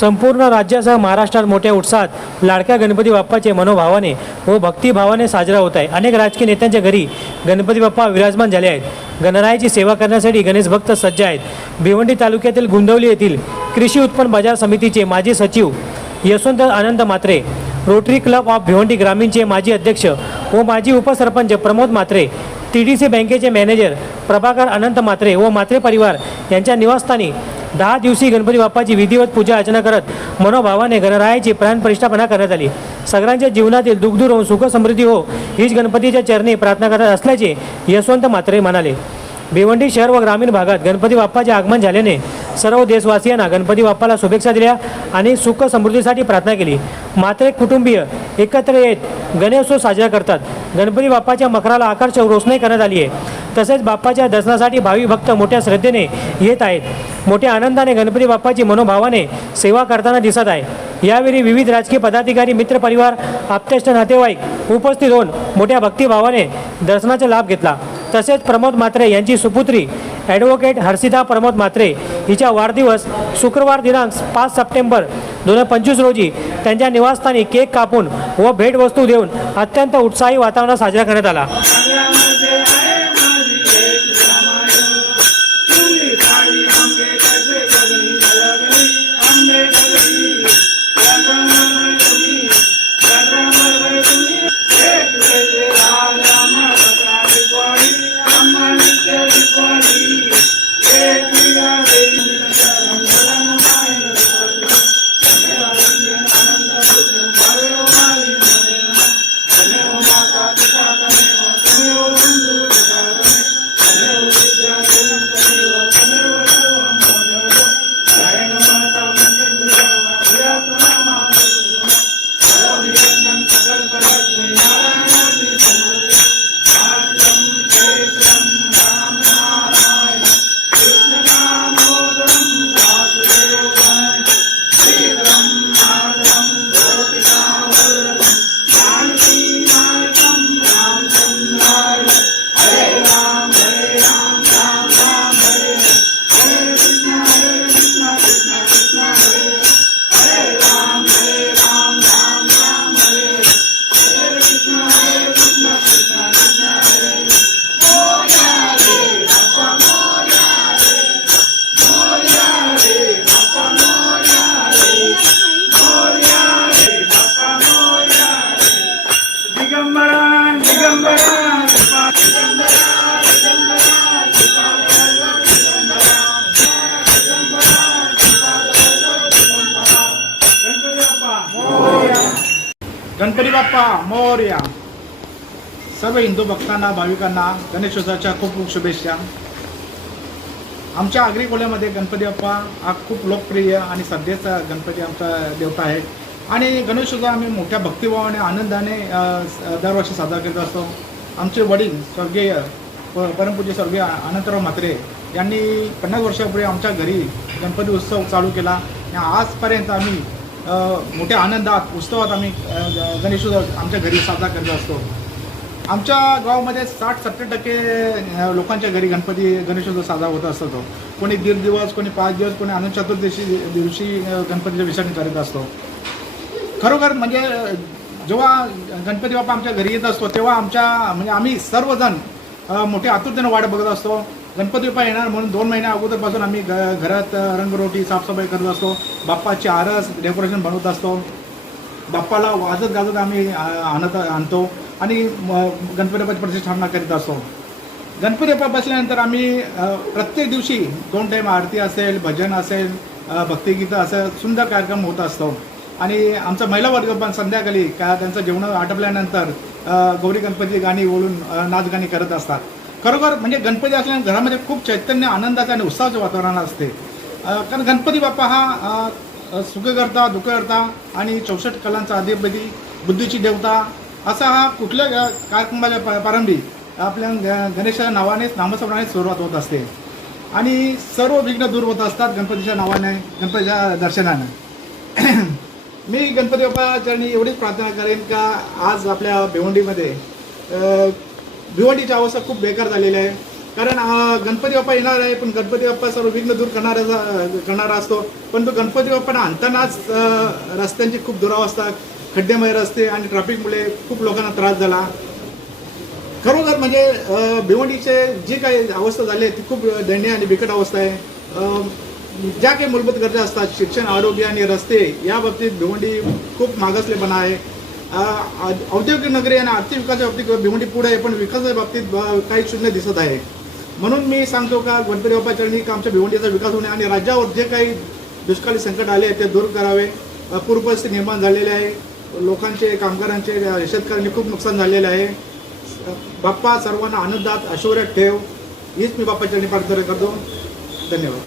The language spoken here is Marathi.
संपूर्ण राज्यासह महाराष्ट्रात मोठ्या उत्साहात लाडक्या गणपती बाप्पाचे मनोभावाने व भक्तिभावाने साजरा होत आहे. अनेक राजकीय नेत्यांच्या घरी गणपती बाप्पा विराजमान झाले आहेत. गणरायाची सेवा करण्यासाठी गणेश भक्त सज्ज आहेत. भिवंडी तालुक्यातील गुंदवली येथील कृषी उत्पन्न बाजार समितीचे माजी सचिव Yashwant Anand Matre rotary club of Bhiwandi ग्रामीणचे माजी अध्यक्ष व माजी उपसरपंच Pramod Matre T D C बँकेचे मॅनेजर प्रभाकर अनंत मात्रे व मात्रे परिवार यांच्या निवासस्थानी दहा दिवशी गणपती बाप्पाची विधिवत पूजा अर्चना करत मनोभावाने गणरायाची प्राणप्रतिष्ठापना करण्यात आली. सगळ्यांच्या जीवनातील दुःखदूर होऊन सुख समृद्धी हो हीच गणपतीच्या चरणी प्रार्थना करत असल्याचे यशवंत मात्रे म्हणाले. भिवंडी शहर व ग्रामीण भागात गणपती बाप्पाचे आगमन झाल्याने सर्व देशवासियांना गणपती बाप्पाला शुभेच्छा दिल्या आणि सुख समृद्धीसाठी प्रार्थना केली. मात्र कुटुंबीय एकत्र येत गणेशोत्सव साजरा करतात. गणपती बाप्पाच्या मकराला आकर्षक रोषणाई करण्यात आली आहे. तसेच बाप्पाच्या दर्शनासाठी भावी भक्त मोठ्या श्रद्धेने येत आहेत. मोठ्या आनंदाने गणपती बाप्पाची मनोभावाने सेवा करताना दिसत आहे. यावेळी विविध राजकीय पदाधिकारी मित्रपरिवार आप्तेष्ट नातेवाईक उपस्थित होऊन मोठ्या भक्तिभावाने दर्शनाचा लाभ घेतला. तसेच प्रमोद मात्रे यांची सुपुत्री ॲडव्होकेट हर्षिदा प्रमोद मात्रे हिचा वाढदिवस शुक्रवार दिनांक पाच सप्टेंबर दोन हजार पंचवीस रोजी त्यांच्या निवासस्थानी केक कापून व भेटवस्तू देऊन अत्यंत उत्साही वातावरणात साजरा करण्यात आला. गणपती बाप्पा मौर्य. सर्व हिंदू भक्तांना भाविकांना गणेशोत्सवाच्या खूप खूप शुभेच्छा. आमच्या आगरी कोल्यामध्ये गणपती बाप्पा हा खूप लोकप्रिय आणि सध्याचा गणपती आमचा देवता आहे. आणि गणेशोत्सव आम्ही मोठ्या भक्तिभावाने आनंदाने दरवर्षी साजरा करत असतो. आमचे वडील स्वर्गीय प- परमपूज्य स्वर्गीय अनंतराव म्हात्रे यांनी पन्नास वर्षापूर्वी आमच्या घरी गणपती उत्सव चालू केला. आणि आजपर्यंत आम्ही मोठ्या आनंदात उत्सवात आम्ही ग- गणेशोत्सव आमच्या घरी साजरा करत असतो. आमच्या गावामध्ये साठ सत्तर टक्के लोकांच्या घरी गणपती गणेशोत्सव साजरा होत असतो. तो कोणी दीड दिवस कोणी पाच दिवस कोणी अनंत चतुर्दशी दिवशी अ, गणपतीचं विसर्जन करत असतो. खरोखर म्हणजे जेव्हा गणपती बाप्पा आमच्या घरी येत असतो तेव्हा आमच्या म्हणजे आम्ही सर्वजण मोठ्या आतुरतेनं वाट बघत असतो. गणपती बाप्पा येणार म्हणून दोन महिन्या अगोदरपासून आम्ही घ घरात रंगरोटी साफसफाई करत असतो. बाप्पाची आरस डेकोरेशन बनवत असतो. बाप्पाला वाजत गाजत आम्ही आणत आणतो आणि गणपती बाप्पाची प्रतिष्ठापना करीत असतो. गणपती बाप्पा बसल्यानंतर आम्ही प्रत्येक दिवशी दोन टाईम आरती असेल भजन असेल भक्तिगीतं असेल सुंदर कार्यक्रम होत असतो. आणि आमचा महिला वर्ग पण संध्याकाळी का त्यांचं जेवण आटपल्यानंतर गौरी गणपती गाणी बोलून नाचगाणी करत असतात. खरोखर म्हणजे गणपती असल्याने घरामध्ये खूप चैतन्य आनंदाचं आणि उत्साहाचं वातावरण असते. कारण गणपती बाप्पा हा सुखकर्ता दुःखकर्ता आणि चौसष्ट कलांचा अधिपती बुद्धीची देवता असा हा कुठल्या कार्यक्रमाच्या प- प्रारंभी आपल्या ग- गणेशाच्या नावानेच नामस्मरणाने सुरुवात होत असते. आणि सर्व विघ्न दूर होत असतात गणपतीच्या नावाने गणपतीच्या दर्शनाने. मी गणपती बाप्पा एवढीच प्रार्थना करेन का आज आपल्या भिवंडीमध्ये भिवंडीची अवस्था खूप बेकार झालेली आहे. कारण गणपती बाप्पा येणार आहे पण गणपती बाप्पा सर्व विघ्न दूर करणारा करणारा असतो. पण तो गणपती बाप्पाला आणतानाच रस्त्यांची खूप दुरावस्था खड्डेमय रस्ते आणि ट्रॅफिकमुळे खूप लोकांना त्रास झाला. खरोखर म्हणजे भिवंडीचे जी काही अवस्था झाली आहे ती खूप दयनीय आणि बिकट अवस्था आहे. ज्या काही मूलभूत गरजा असतात शिक्षण आरोग्य आणि रस्ते या बाबतीत भिवंडी खूप मागासलेपणा आहे. औद्योगिक नगरी आणि आर्थिक विकासाच्या बाबतीत भिवंडी पुढे आहे पण विकासाच्या बाबतीत काही शून्य दिसत आहे. म्हणून मी सांगतो का गणपती बाप्पा चरणी का आमच्या भिवंडीचा विकास होणे आणि राज्यावर जे काही दुष्काळी संकट आले आहे ते दूर करावे. पूरपरिस्थिती निर्माण झालेली आहे. लोकांचे कामगारांचे शेतकऱ्यांचे खूप नुकसान झालेले आहे. बाप्पा सर्वांना आनंदात ऐश्वर्यात ठेव. हीच मी बाप्पा चरणी प्रार्थना करतो. धन्यवाद.